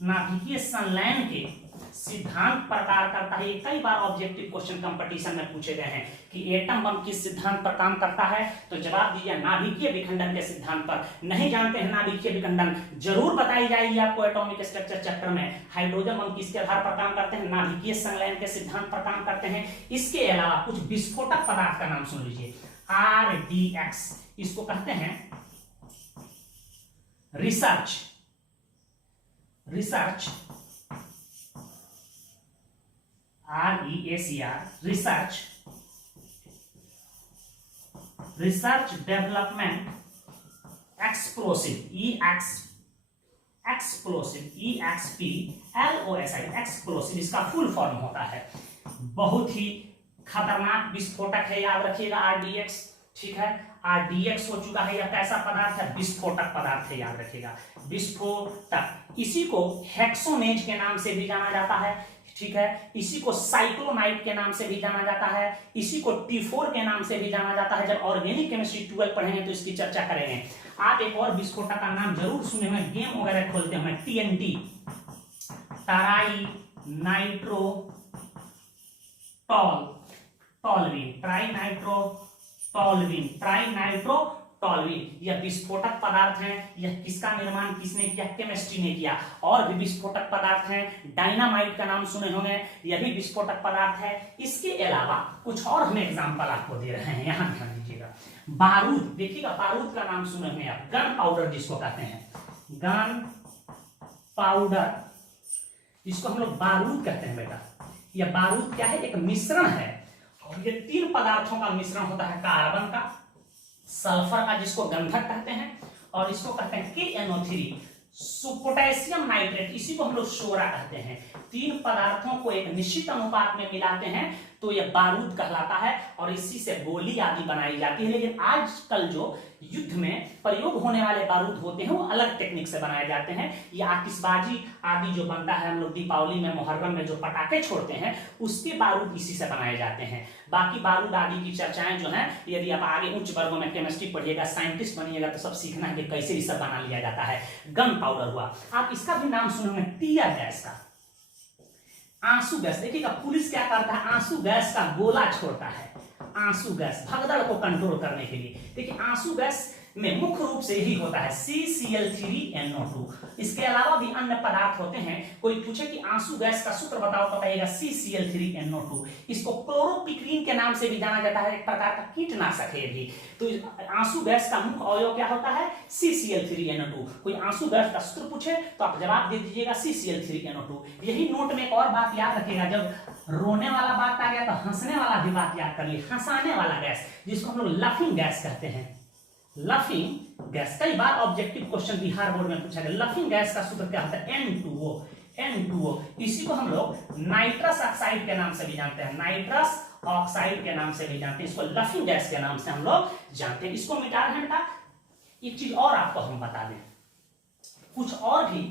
नाभिकीय संलयन के सिद्धांत पर कार्य करता है। ये कई बार ऑब्जेक्टिव क्वेश्चन कंपटीशन में पूछे गए हैं कि एटम बम किस सिद्धांत पर काम करता है, तो जवाब दीजिए नाभिकीय विखंडन के सिद्धांत पर। नहीं जानते हैं नाभिकीय विखंडन, जरूर बताई जाएगी आपको एटॉमिक स्ट्रक्चर चैप्टर में। हाइड्रोजन बम किसके आधार पर काम करते हैं? नाभिकीय संलयन के सिद्धांत पर काम करते हैं। इसके अलावा कुछ विस्फोटक पदार्थ का नाम सुन लीजिए, RDX, इसको कहते हैं research research development explosive, explosive, इसका फुल फॉर्म होता है। बहुत ही खतरनाक विस्फोटक है, याद रखिएगा RDX। ठीक है, RDX हो चुका है, यह कैसा पदार्थ है? विस्फोटक पदार्थ है, याद रखिएगा, विस्फोटक। इसी को हेक्सोनेज के नाम से भी जाना जाता है। ठीक है, इसी को साइक्लोनाइट के नाम से भी जाना जाता है, इसी को T4 के नाम से भी जाना जाता है। जब ऑर्गेनिक केमिस्ट्री 12 पढ़ेंगे तो इसकी चर्चा करेंगे। आप एक और विस्फोटक का नाम जरूर सुने होंगे, गेम वगैरह खोलते हैं, TNT, ट्राई नाइट्रो टॉलविन, यह विस्फोटक पदार्थ हैं। यह किसका निर्माण किसने किया? केमिस्ट्री ने किया। और भी विस्फोटक पदार्थ हैं, डायनामाइट का नाम सुने होंगे, यह भी विस्फोटक पदार्थ है। इसके अलावा कुछ और हम एग्जांपल आपको दे रहे हैं, यहां ध्यान दीजिएगा। बारूद, देखिएगा, बारूद का नाम सुने होंगे आप, गन पाउडर जिसको कहते हैं, गन पाउडर, जिसको हम लोग बारूद कहते हैं बेटा। यह बारूद क्या है? एक मिश्रण है, और ये 3 पदार्थों का मिश्रण होता है, कार्बन का, सल्फर का जिसको गंधक कहते हैं, और इसको कहते हैं KNO3, पोटेशियम नाइट्रेट, इसी को हम लोग शोरा कहते हैं। 3 पदार्थों को एक निश्चित अनुपात में मिलाते हैं तो यह बारूद कहलाता है, और इसी से गोली आदि बनाई जाती है। लेकिन आजकल जो युद्ध में प्रयोग होने वाले बारूद होते हैं वो अलग टेक्निक से बनाए जाते हैं। ये आतिशबाजी आदि जो बनता है, हम लोग दीपावली में मुहर्रम में जो पटाखे छोड़ते हैं उसके बारूद इसी से बनाए जाते हैं। बाकी बारूद आदि की चर्चाएं जो हैं, यदि आप आगे उच्च वर्गों में केमिस्ट्री पढ़िएगा, साइंटिस्ट बनिएगा, तो सब सीखना है कि कैसे ये सब बना लिया जाता है। गन पाउडर हुआ, आप इसका भी नाम सुने होंगे, टीयर गैस का, आंसू गैस। देखिएगा पुलिस क्या करता है, आंसू गैस का गोला छोड़ता है, आंसू गैस भगदड़ को कंट्रोल करने के लिए। देखिए आंसू गैस में मुख्य रूप से यही होता है CCl3NO2। इसके अलावा भी अन्य पदार्थ होते हैं। कोई पूछे कि आंसू गैस का सूत्र बताओ, बताइएगा CCl3NO2। इसको क्लोरोपिक्रीन के नाम से भी जाना जाता है, एक प्रकार का कीटनाशक है भी। तो आंसू गैस का मुख्य अवयव क्या होता है, CCl3NO2। कोई आंसू गैस का सूत्र पूछे तो आप जवाब दे दीजिएगा CCl3NO2। यही नोट में एक और बात याद रखिएगा, जब रोने वाला बात आ गया तो हंसने वाला भी बात याद कर लिए। हंसाने वाला गैस जिसको हम लोग लाफिंग गैस कहते हैं, लाफिंग गैस। कई बार ऑब्जेक्टिव क्वेश्चन बिहार बोर्ड में पूछा गया, लाफिंग गैस का सूत्र क्या होता है, N2O। इसी को हम लोग नाइट्रस ऑक्साइड के नाम से भी जानते हैं, नाइट्रस ऑक्साइड के नाम से भी जानते हैं, इसको लाफिंग गैस के नाम से हम लोग जानते हैं। इसको मिटा रहे हैं बेटा। एक चीज और आपको हम बता दें, कुछ और भी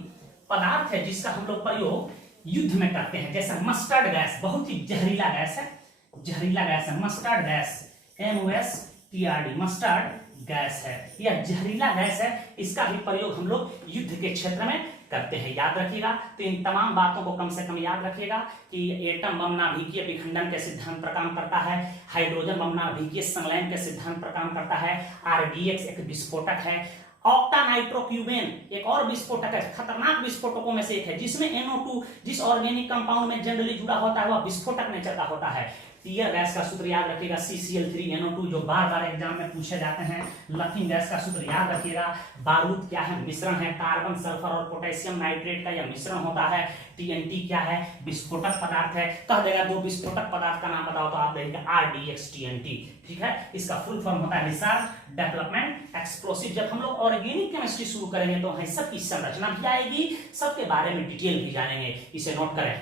पदार्थ है जिसका हम लोग प्रयोग युद्ध में करते हैं, जैसे मस्टर्ड गैस, बहुत ही जहरीला गैस है, जहरीला गैस है mustard gas, MOSTRD, mustard gas है, यह जहरीला गैस है। इसका भी प्रयोग हम लोग युद्ध के क्षेत्र में करते हैं, याद रखिएगा। तो इन तमाम बातों को कम से कम याद रखिएगा कि एटम बम नाभिकीय विखंडन के सिद्धांत पर काम करता है, हाइड्रोजन बम नाभिकीय संलयन के सिद्धांत पर काम करता है, RDX एक विस्फोटक है, ऑक्टानाइट्रोक्यूबेन एक और विस्फोटक है, खतरनाक विस्फोटकों में से एक है, जिसमें NO2 जिस ऑर्गेनिक कंपाउंड में जनरली जुड़ा होता है वह विस्फोटक नेचर का होता है। टीयर गैस का सूत्र याद रखिएगा CCl3NO2, जो बार बार एग्जाम में पूछे जाते हैं। लाफिंग गैस का सूत्र याद रखिएगा। बारूद क्या है, मिश्रण है, कार्बन सल्फर और पोटेशियम नाइट्रेट का यह मिश्रण होता है। TNT क्या है, विस्फोटक पदार्थ है। कह देगा दो विस्फोटक पदार्थ का नाम बताओ तो आप देगा RDX TNT, ठीक है। इसका फुल फॉर्म होता है रिसर्च डेवलपमेंट एक्सप्लोसिव। जब हम लोग ऑर्गेनिक केमिस्ट्री शुरू करेंगे तो सबकी संरचना भी आएगी, सबके बारे में डिटेल भी जानेंगे, इसे नोट करें।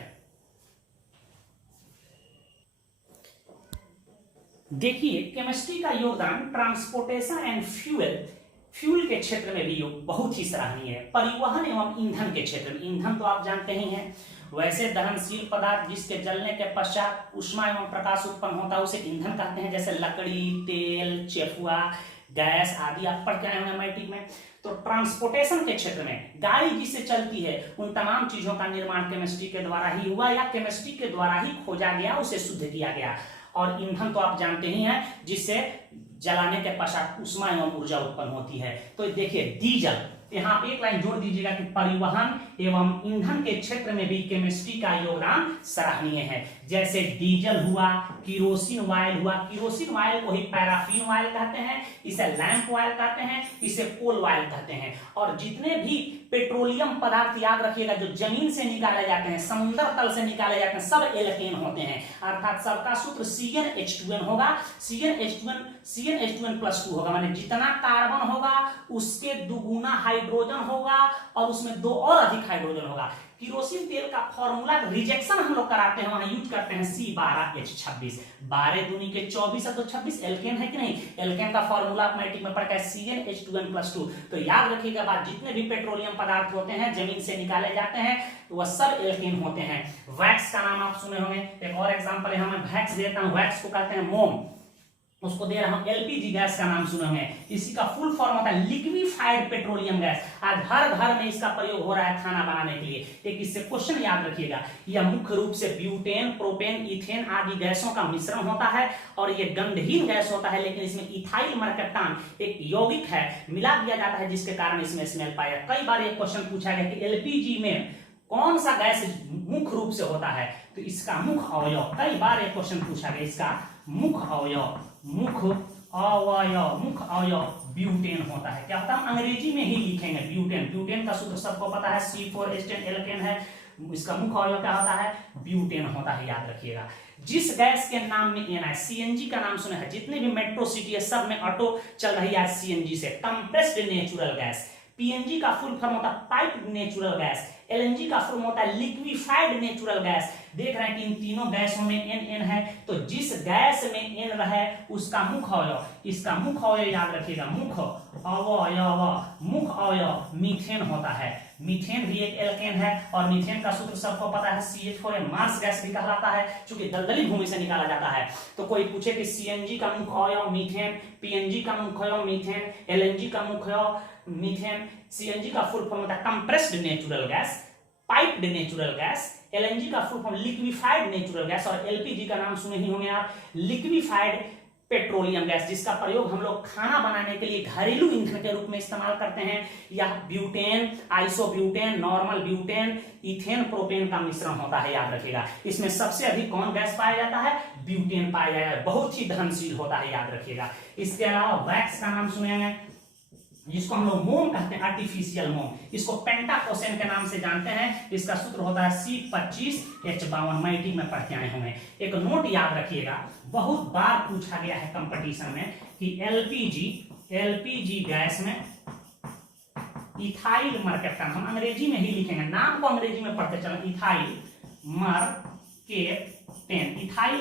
देखिए केमिस्ट्री का योगदान ट्रांसपोर्टेशन एंड फ्यूल के क्षेत्र में भी बहुत ही सराहनीय है। परिवहन एवं ईंधन के क्षेत्र में, ईंधन तो आप जानते ही हैं, वैसे दहनशील पदार्थ जिसके जलने के पश्चात ऊष्मा एवं प्रकाश उत्पन्न होता है उसे ईंधन कहते हैं, जैसे लकड़ी, तेल, चेफुआ, गैस आदि आप पढ़ के आए होंगे मैट्रिक में। तो ट्रांसपोर्टेशन के क्षेत्र में गाड़ी जिससे चलती है उन तमाम चीजों का निर्माण केमिस्ट्री के द्वारा ही हुआ या केमिस्ट्री के द्वारा ही खोजा गया, उसे शुद्ध किया गया। और ईंधन तो आप जानते ही हैं, जिससे जलाने के पश्चात ऊष्मा एवं ऊर्जा उत्पन्न होती है। तो देखिए डीजल, यहाँ पे एक लाइन जोड़ दीजिएगा कि परिवहन एवं ईंधन के क्षेत्र में भी केमिस्ट्री का योगदान सराहनीय है। जैसे डीजल हुआ, किरोसिन ऑयल हुआ, किरोसिन ऑयल को ही पैराफिन ऑयल कहते हैं, इसे लैंप ऑयल कहते हैं, इसे कोल ऑयल कहते हैं। और जितने भी पेट्रोलियम पदार्थ याद रखिएगा जो जमीन से निकाले जाते हैं, समुद्र तल से निकाले जाते हैं, सब एल्केन होते हैं, अर्थात सबका सूत्र CnH2n होगा। CnH2n+2 होगा, माने जितना कार्बन होगा उसके दुगुना हाइड्रोजन होगा और उसमें दो और अधिक हाइड्रोजन होगा। किरोसिन तेल का फॉर्मूला रिजेक्शन हम लोग कराते हैं, वहां यूज करते हैं C12H26, 12 दूनी के 24 है तो 26 एल्केन है कि नहीं। एल्केन का फॉर्मूला मैट्रिक में पढ़ा है CnH2n+2। तो याद रखिएगा बात, जितने भी पेट्रोलियम पदार्थ होते हैं जमीन से निकाले जाते हैं तो वह सब एल्केन होते हैं। वैक्स का नाम आप सुने होंगे, एक और एग्जांपल है, मैं वैक्स देता हूं, वैक्स को कहते हैं मोम, उसको दे रहा हूं LPG गैस का नाम सुने होंगे। इसी का फुल फॉर्म होता है लिक्विफाइड पेट्रोलियम गैस। आज हर घर में इसका प्रयोग हो रहा है खाना बनाने के लिए। एक इससे क्वेश्चन याद रखिएगा, यह मुख्य रूप से ब्यूटेन, प्रोपेन, इथेन आदि गैसों का मिश्रण होता है और यह गंधहीन गैस होता है, लेकिन इसमें इथाइल मरकप्टान एक यौगिक है मिला दिया जाता है जिसके कारण इसमें स्मेल पाया। कई बार एक क्वेश्चन पूछा गया कि LPG में कौन सा गैस मुख्य रूप से होता है, तो इसका मुख्य अवयव, कई बार एक क्वेश्चन पूछा गया, इसका मुख्य अवयव ब्यूटेन होता है। क्या होता है, हम अंग्रेजी में ही लिखेंगे ब्यूटेन। ब्यूटेन का सूत्र सबको पता है C4H10 एल्केन है, इसका मुख्य अवयव क्या होता है, ब्यूटेन होता है, याद रखिएगा। जिस गैस के नाम में N है, CNG का नाम सुना है, जितने भी मेट्रो सिटी है सब में ऑटो चल रही है CNG से, कंप्रेस्ड नेचुरल गैस। PNG का फुल फॉर्म होता है पाइप्ड नेचुरल गैस। LNG का फॉर्म होता है लिक्विफाइड नेचुरल गैस। देख रहे हैं कि इन तीनों गैसों में N है, तो जिस गैस में N रहे उसका मुख्य अवयव, इसका मुख्य अवयव याद रखिएगा, मुख्य अवयव मीथेन होता है। मीथेन भी एक एल्केन है और मीथेन का सूत्र सबको पता है CH4 मार्स गैस भी कहलाता है, क्योंकि दलदली भूमि से निकाला जाता है। तो कोई पूछे कि CNG का मुख्य अवयव मीथेन, PNG का मुख्य अवयव मीथेन, LNG का मुख्य अवयव मीथेन, CNG का फुल फॉर्म होता है compressed natural gas, piped natural gas, LNG का full form liquefied natural gas, और LPG का नाम सुने ही होंगे आप, लिक्विफाइड पेट्रोलियम गैस, जिसका प्रयोग हम लोग खाना बनाने के लिए घरेलू ईंधन के रूप में इस्तेमाल करते हैं। यह butane, isobutane, normal butane, ethane, propane का मिश्रण होता है, याद रखिएगा। इसमें सबसे अधिक कौन गैस पाया जाता है? ब्यूटेन पाया जाता है, बहुत ही दहनशील होता है, याद रखिएगा। इसके अलावा वैक्स का नाम सुनेंगे, जिसको हम लोग मोम कहते हैं, आर्टिफिशियल मोम, इसको पेंटाकोसेन के नाम से जानते हैं। इसका सूत्र होता है C25H52, मैट्रिक में पढ़ के आए होंगे। एक नोट याद रखिएगा, बहुत बार पूछा गया है कंपटीशन में कि एलपीजी गैस में इथाइल मरकेप्टन, हम अंग्रेजी में ही लिखेंगे, नाम को अंग्रेजी में पढ़ते चलें, इथाइल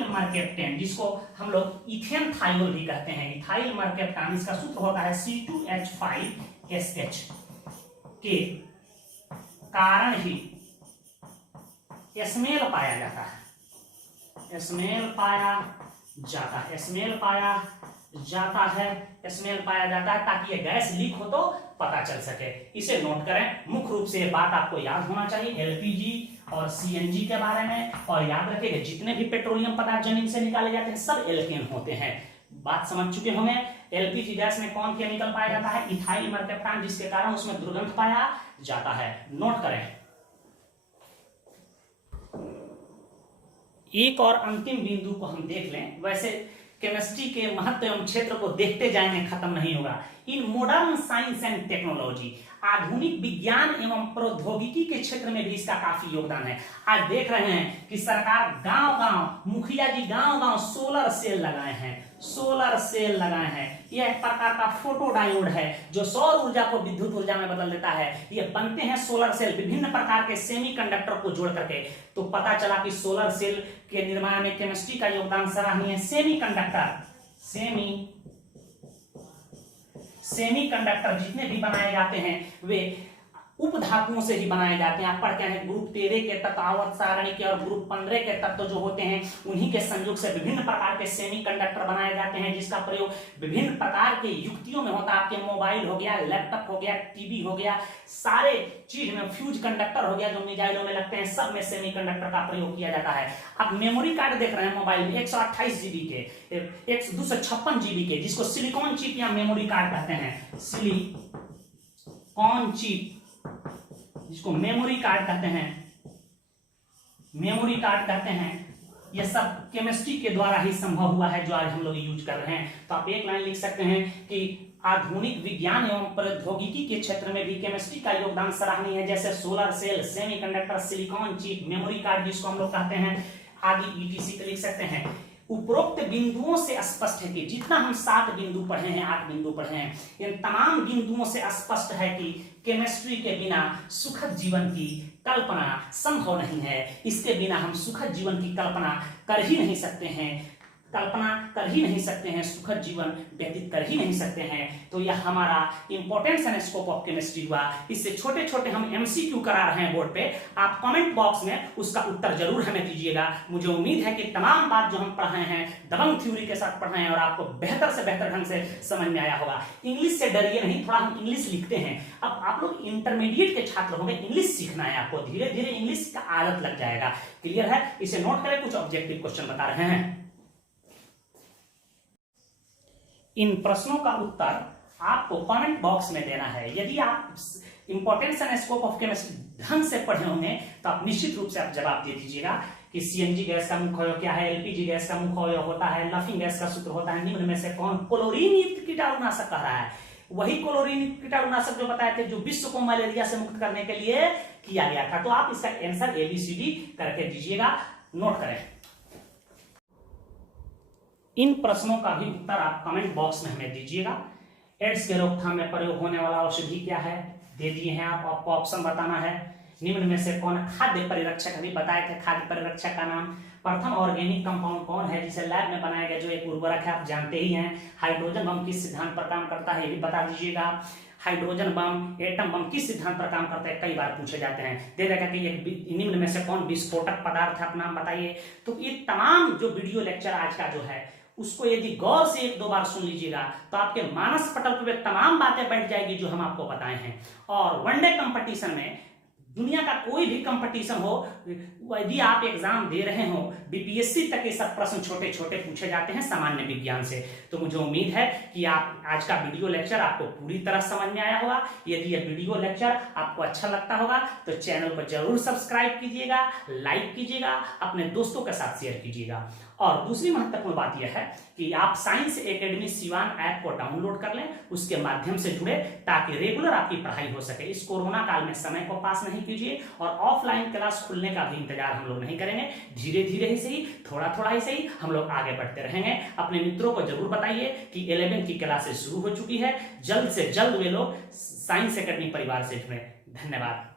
मरकेप्टेन, जिसको हम लोग इथेन थायोल भी कहते हैं, इथाइल मरकेप्टान, इसका सूत्र होता है C2H5SH के कारण ही स्मेल पाया जाता है, स्मेल पाया जाता है, ताकि ये गैस लीक हो तो पता चल सके। इसे नोट करें, मुख्य रूप से ये बात आपको याद होना चाहिए एलपीजी और सीएनजी के बारे में। और याद रखिएगा, जितने भी पेट्रोलियम पदार्थ जमीन से निकाले जाते हैं सब एल्केन होते हैं। बात समझ चुके होंगे। एलपीजी गैस में कौन केमिकल पाया जाता है? इथाइल मरकेप्टान, जिसके कारण उसमें दुर्गंध पाया जाता है। नोट करें। एक और अंतिम बिंदु को हम देख लें। वैसे केमिस्ट्री के महत्व एवं क्षेत्र को देखते जाएंगे, खत्म नहीं होगा। In modern science and technology, आधुनिक विज्ञान एवं प्रौद्योगिकी के क्षेत्र में भी इसका काफी योगदान है। आज देख रहे हैं कि सरकार गांव-गांव, मुखिया जी गांव-गांव सोलर सेल लगाए हैं, यह एक प्रकार का फोटो डायोड है जो सौर ऊर्जा को विद्युत ऊर्जा में बदल देता है। ये बनते हैं सोलर सेल विभिन्न प्रकार के सेमीकंडक्टर को जोड़ करके। तो पता चला कि सोलर सेल के निर्माण में केमिस्ट्री का योगदान सराहनीय है। सेमीकंडक्टर जितने भी बनाए जाते हैं वे उप धातुओं से ही बनाए जाते हैं। आप पढ़ते हैं ग्रुप 13 के तत्व आवर्त सारणी के और ग्रुप 15 के तत्व जो होते हैं उन्हीं के संयोग से विभिन्न प्रकार के सेमीकंडक्टर बनाए जाते हैं, जिसका प्रयोग विभिन्न प्रकार के युक्तियों में होता है। आपके मोबाइल हो गया, लैपटॉप हो गया, टीवी हो गया, सारे चीज में फ्यूज कंडक्टर हो गया जो मिसाइलों में लगते हैं, सब में सेमीकंडक्टर का प्रयोग किया जाता है। आप मेमोरी कार्ड देख रहे हैं मोबाइल में 128 GB के, 256 GB के, जिसको सिलिकॉन चिप या मेमोरी कार्ड कहते हैं, सिलिकॉन चिप जिसको मेमोरी कार्ड कहते हैं, यह सब केमिस्ट्री के द्वारा ही संभव हुआ है जो आज हम लोग यूज कर रहे हैं। तो आप एक लाइन लिख सकते हैं कि आधुनिक विज्ञान एवं प्रौद्योगिकी के क्षेत्र में भी केमिस्ट्री का योगदान सराहनीय है, जैसे solar cell, semiconductor, silicon chip, memory card जिसको हम लोग कहते हैं, आदि ETC लिख सकते हैं। उपरोक्त बिंदुओं से स्पष्ट है कि जितना हम 7 बिंदु पढ़े हैं, 8 बिंदु पढ़े हैं, इन तमाम बिंदुओं से स्पष्ट है कि केमिस्ट्री के बिना सुखद जीवन की कल्पना संभव नहीं है। इसके बिना हम सुखद जीवन की कल्पना कर ही नहीं सकते हैं, सुखद जीवन व्यतीत कर ही नहीं सकते हैं। तो यह हमारा importance and scope of chemistry हुआ। इससे छोटे छोटे हम MCQ करा रहे हैं बोर्ड पे। आप कमेंट बॉक्स में उसका उत्तर जरूर हमें दीजिएगा। मुझे उम्मीद है कि तमाम बात जो हम पढ़ रहे हैं दबंग थ्योरी के साथ पढ़ रहे हैं और आपको बेहतर से बेहतर ढंग से समझ में आया होगा। इंग्लिश से डरिए नहीं, थोड़ा हम इंग्लिश लिखते हैं। अब आप लोग इंटरमीडिएट के छात्र होंगे, इंग्लिश सीखना है आपको, धीरे धीरे इंग्लिश का आदत लग जाएगा। क्लियर है? इसे नोट करें। कुछ ऑब्जेक्टिव क्वेश्चन बता रहे हैं। इन प्रश्नों का उत्तर आपको कमेंट बॉक्स में देना है। यदि आप importance and scope of chemistry ढंग से पढ़े होंगे तो आप निश्चित रूप से आप जवाब दे दीजिएगा कि CNG गैस का मुख्य अवयव क्या है, LPG गैस का मुख्य अवयव होता है, लफिंग गैस का सूत्र होता है, निम्न में से कौन क्लोरीन युक्त कीटाणुनाशक कह रहा है। वही क्लोरीन कीटाणुनाशक जो बताए थे जो विश्व को मलेरिया से मुक्त करने के लिए किया गया था। तो आप इसका आंसर ABCD करके दीजिएगा। नोट करें। इन प्रश्नों का भी उत्तर आप कमेंट बॉक्स में हमें दीजिएगा। एड्स के रोकथाम में प्रयोग होने वाला औषधि क्या है, दे दिए हैं आप, आपको ऑप्शन बताना है। निम्न में से कौन खाद्य परिरक्षक, अभी बताए थे खाद्य परिरक्षक का नाम। प्रथम ऑर्गेनिक कंपाउंड कौन है जिसे लैब में बनाया गया, जो एक उर्वरक है, आप जानते ही हैं। हाइड्रोजन बम किस सिद्धांत पर काम करता है, ये भी बता दीजिएगा। हाइड्रोजन बम, एटम बम किस सिद्धांत पर काम करता है, कई बार पूछे जाते हैं। दे देगा कि ये निम्न में से कौन विस्फोटक पदार्थ है, अपना नाम बताइए। तो ये तमाम जो वीडियो लेक्चर आज का जो है उसको यदि गौर से एक दो बार सुन लीजिएगा तो आपके मानस पटल पर तमाम बातें बैठ जाएगी जो हम आपको बताए हैं। और वनडे कंपटीशन में, दुनिया का कोई भी कंपटीशन हो, यदि आप एग्जाम दे रहे हो, बीपीएससी तक ये सब प्रश्न छोटे छोटे पूछे जाते हैं सामान्य विज्ञान से। तो मुझे उम्मीद है कि आप आज का वीडियो लेक्चर आपको पूरी तरह समझ में आया होगा। यदि यह वीडियो लेक्चर आपको अच्छा लगता होगा तो चैनल को जरूर सब्सक्राइब कीजिएगा, लाइक कीजिएगा, अपने दोस्तों के साथ शेयर कीजिएगा। और दूसरी महत्वपूर्ण बात यह है कि आप साइंस एकेडमी सिवान ऐप को डाउनलोड कर लें, उसके माध्यम से जुड़े, ताकि रेगुलर आपकी पढ़ाई हो सके। इस कोरोना काल में समय को पास नहीं कीजिए और ऑफलाइन क्लास खुलने का भी इंतजार हम लोग नहीं करेंगे। धीरे धीरे ही सही, थोड़ा थोड़ा ही सही, हम लोग आगे बढ़ते रहेंगे। अपने मित्रों को जरूर बताइए कि 11 की क्लासेस शुरू हो चुकी है। जल्द से जल्द वे लोग साइंस एकेडमी परिवार से जुड़े। धन्यवाद।